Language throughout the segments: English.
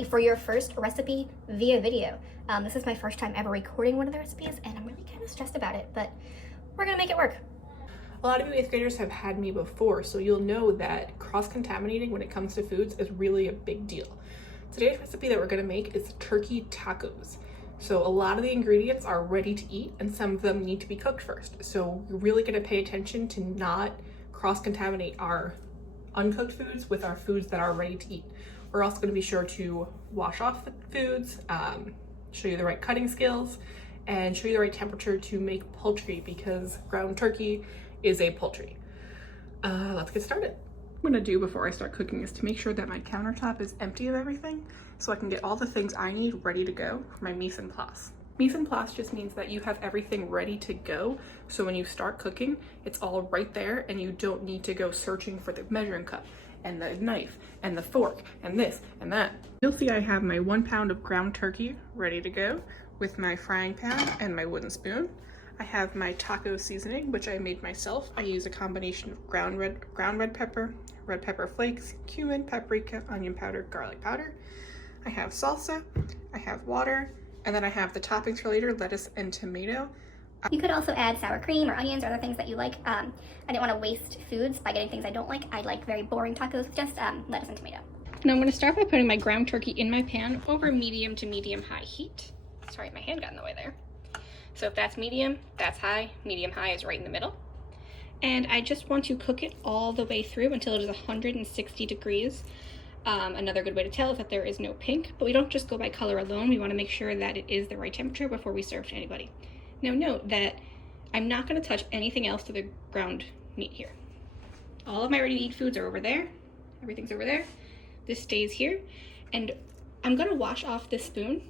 ready for your first recipe via video. This is my first time ever recording one of the recipes, and I'm really kind of stressed about it, but we're gonna make it work. A lot of you 8th graders have had me before, so you'll know that cross-contaminating when it comes to foods is really a big deal. Today's recipe that we're gonna make is turkey tacos. So a lot of the ingredients are ready to eat and some of them need to be cooked first. So you're really gonna pay attention to not cross-contaminate our uncooked foods with our foods that are ready to eat. We're also gonna be sure to wash off the foods, show you the right cutting skills, and show you the right temperature to make poultry because ground turkey is a poultry. Let's get started. What I'm gonna do before I start cooking is to make sure that my countertop is empty of everything so I can get all the things I need ready to go for my mise en place. Mise en place just means that you have everything ready to go, so when you start cooking, it's all right there and you don't need to go searching for the measuring cup and the knife and the fork and this and that. You'll see I have my 1 pound of ground turkey ready to go with my frying pan and my wooden spoon. I have my taco seasoning, which I made myself. I use a combination of ground red pepper flakes, cumin, paprika, onion powder, garlic powder. I have salsa, I have water, and then I have the toppings for later, lettuce and tomato. You could also add sour cream or onions or other things that you like. I didn't want to waste foods by getting things I don't like. I like very boring tacos with just lettuce and tomato. Now I'm going to start by putting my ground turkey in my pan over medium to medium high heat. Sorry, my hand got in the way there. So if that's medium, that's high. Medium high is right in the middle. And I just want to cook it all the way through until it is 160 degrees. Another good way to tell is that there is no pink, but we don't just go by color alone. We want to make sure that it is the right temperature before we serve to anybody. Now note that I'm not going to touch anything else to the ground meat here. All of my ready to eat foods are over there. Everything's over there. This stays here. And I'm going to wash off this spoon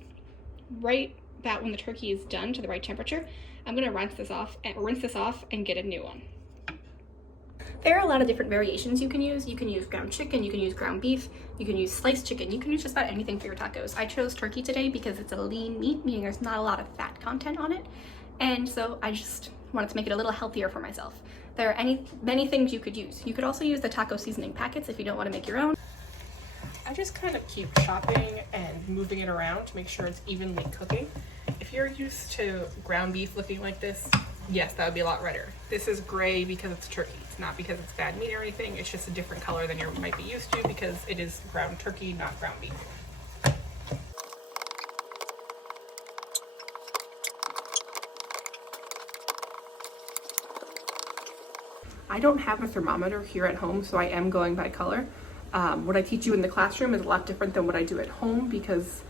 right about when the turkey is done to the right temperature. I'm going to rinse this off and get a new one. There are a lot of different variations you can use. You can use ground chicken, you can use ground beef, you can use sliced chicken, you can use just about anything for your tacos. I chose turkey today because it's a lean meat, meaning there's not a lot of fat content on it. And so I just wanted to make it a little healthier for myself. There are many things you could use. You could also use the taco seasoning packets if you don't want to make your own. I just kind of keep chopping and moving it around to make sure it's evenly cooking. If you're used to ground beef looking like this, yes, that would be a lot redder. This is gray because it's turkey. It's not because it's bad meat or anything. It's just a different color than you might be used to because it is ground turkey, not ground beef. I don't have a thermometer here at home, so I am going by color. What I teach you in the classroom is a lot different than what I do at home because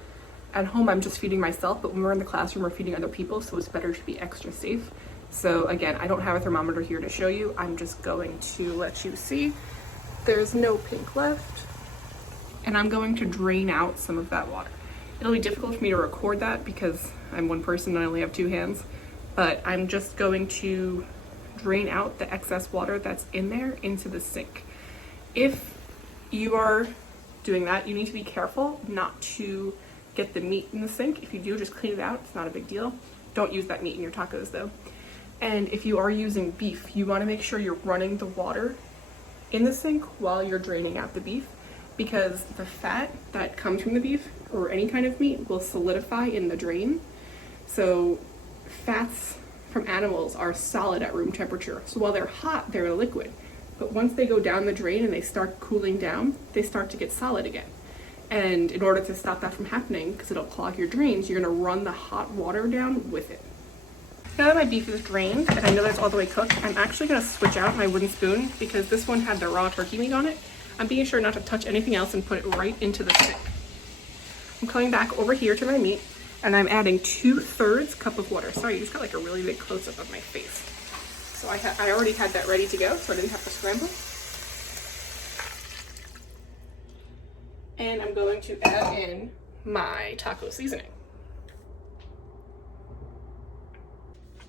at home I'm just feeding myself, but when we're in the classroom we're feeding other people, so it's better to be extra safe. So again, I don't have a thermometer here to show you. I'm just going to let you see. There's no pink left, and I'm going to drain out some of that water. It'll be difficult for me to record that because I'm one person and I only have 2 hands, but I'm just going to drain out the excess water that's in there into the sink. If you are doing that, you need to be careful not to get the meat in the sink. If you do, just clean it out. It's not a big deal. Don't use that meat in your tacos though. And if you are using beef, you want to make sure you're running the water in the sink while you're draining out the beef because the fat that comes from the beef or any kind of meat will solidify in the drain. So fats from animals are solid at room temperature. So while they're hot, they're a liquid. But once they go down the drain and they start cooling down, they start to get solid again. And in order to stop that from happening, because it'll clog your drains, you're gonna run the hot water down with it. Now that my beef is drained and I know that's all the way cooked, I'm actually gonna switch out my wooden spoon because this one had the raw turkey meat on it. I'm being sure not to touch anything else and put it right into the sink. I'm coming back over here to my meat and I'm adding 2/3 cup of water. Sorry, you just got like a really big close-up of my face. So I already had that ready to go, so I didn't have to scramble. And I'm going to add in my taco seasoning.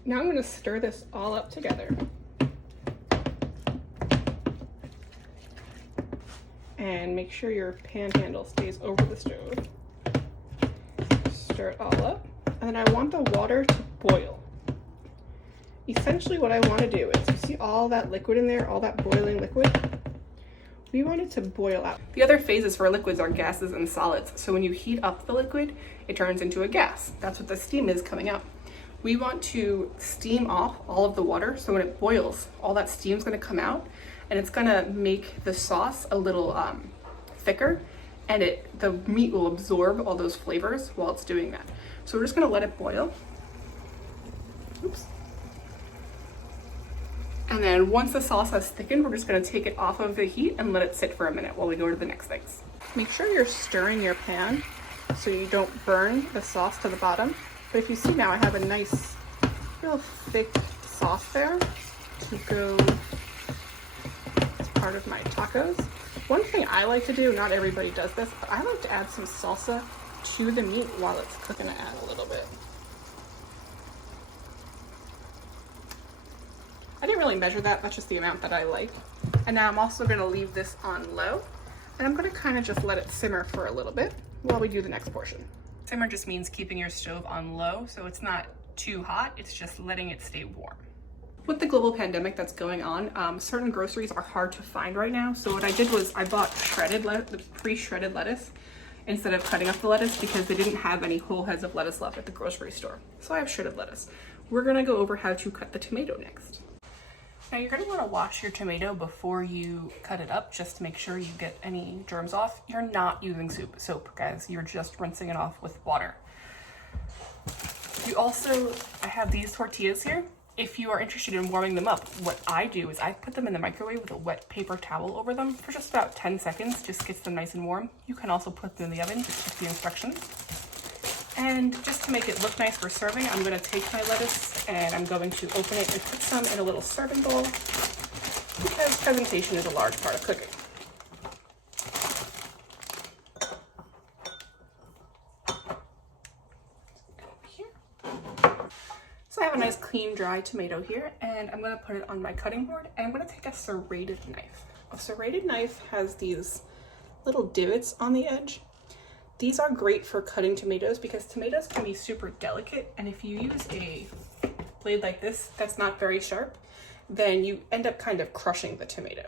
Now I'm going to stir this all up together. And make sure your pan handle stays over the stove. Stir it all up. And then I want the water to boil. Essentially what I want to do is, you see all that liquid in there, all that boiling liquid? We want it to boil out. The other phases for liquids are gases and solids. So when you heat up the liquid, it turns into a gas. That's what the steam is coming out. We want to steam off all of the water. So when it boils, all that steam is going to come out and it's going to make the sauce a little thicker, and the meat will absorb all those flavors while it's doing that. So we're just going to let it boil. Oops. And then once the sauce has thickened, we're just going to take it off of the heat and let it sit for a minute while we go to the next things. Make sure you're stirring your pan so you don't burn the sauce to the bottom. But if you see now, I have a nice, real thick sauce there to go as part of my tacos. One thing I like to do, not everybody does this, but I like to add some salsa to the meat while it's cooking. To add a little bit. I didn't really measure that, that's just the amount that I like. And now I'm also gonna leave this on low, and I'm gonna kind of just let it simmer for a little bit while we do the next portion. Simmer just means keeping your stove on low, so it's not too hot, it's just letting it stay warm. With the global pandemic that's going on, certain groceries are hard to find right now. So what I did was I bought pre-shredded lettuce instead of cutting up the lettuce because they didn't have any whole heads of lettuce left at the grocery store. So I have shredded lettuce. We're gonna go over how to cut the tomato next. Now you're going to want to wash your tomato before you cut it up, just to make sure you get any germs off. You're not using soap, guys. You're just rinsing it off with water. I have these tortillas here. If you are interested in warming them up, what I do is I put them in the microwave with a wet paper towel over them for just about 10 seconds, just gets them nice and warm. You can also put them in the oven, just with the instructions. And just to make it look nice for serving, I'm going to take my lettuce and I'm going to open it and put some in a little serving bowl because presentation is a large part of cooking. So I have a nice clean dry tomato here and I'm going to put it on my cutting board and I'm going to take a serrated knife. A serrated knife has these little divots on the edge. These are great for cutting tomatoes because tomatoes can be super delicate, and if you use a blade like this that's not very sharp, then you end up kind of crushing the tomato.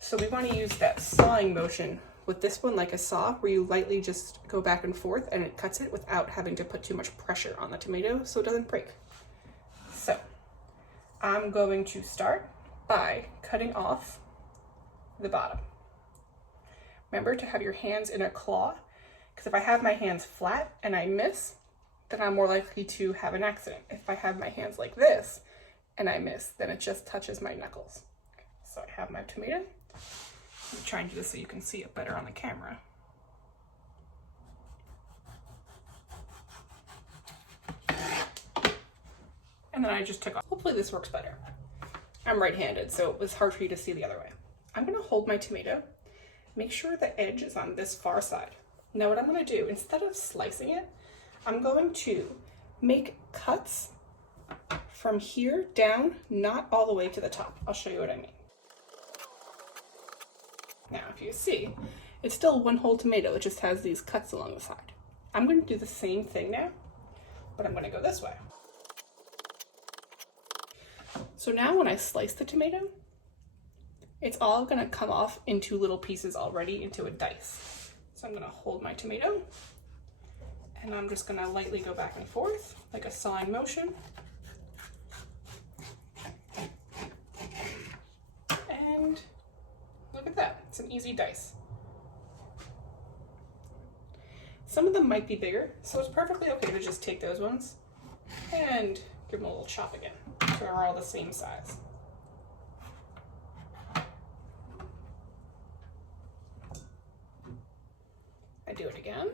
So we want to use that sawing motion with this one like a saw, where you lightly just go back and forth and it cuts it without having to put too much pressure on the tomato so it doesn't break. So I'm going to start by cutting off the bottom. Remember to have your hands in a claw, because if I have my hands flat and I miss, then I'm more likely to have an accident. If I have my hands like this and I miss, then it just touches my knuckles. So I have my tomato. I'm trying to do this so you can see it better on the camera. And then I just took off. Hopefully this works better. I'm right-handed, so it was hard for you to see the other way. I'm gonna hold my tomato, make sure the edge is on this far side. Now what I'm going to do, instead of slicing it, I'm going to make cuts from here down, not all the way to the top. I'll show you what I mean. Now if you see, it's still one whole tomato. It just has these cuts along the side. I'm going to do the same thing now, but I'm going to go this way. So now when I slice the tomato, it's all going to come off into little pieces already, into a dice. So I'm going to hold my tomato and I'm just going to lightly go back and forth like a sawing motion. And look at that, it's an easy dice. Some of them might be bigger, so it's perfectly okay to just take those ones and give them a little chop again, so they're all the same size. I do it again.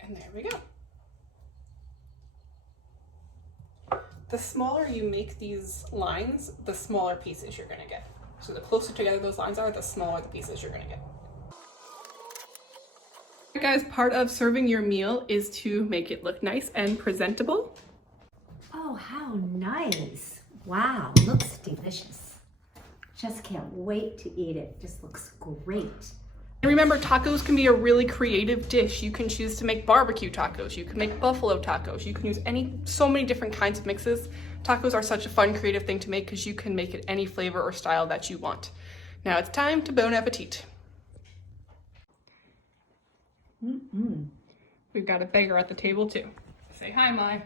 And there we go. The smaller you make these lines, the smaller pieces you're gonna get. So the closer together those lines are, the smaller the pieces you're gonna get. Guys, part of serving your meal is to make it look nice and presentable. Oh, how nice. Wow, looks delicious. Just can't wait to eat it. Just looks great. And remember, tacos can be a really creative dish. You can choose to make barbecue tacos. You can make buffalo tacos. You can use so many different kinds of mixes. Tacos are such a fun, creative thing to make because you can make it any flavor or style that you want. Now it's time to bon appetit. We've got a beggar at the table too. Say hi, Mai.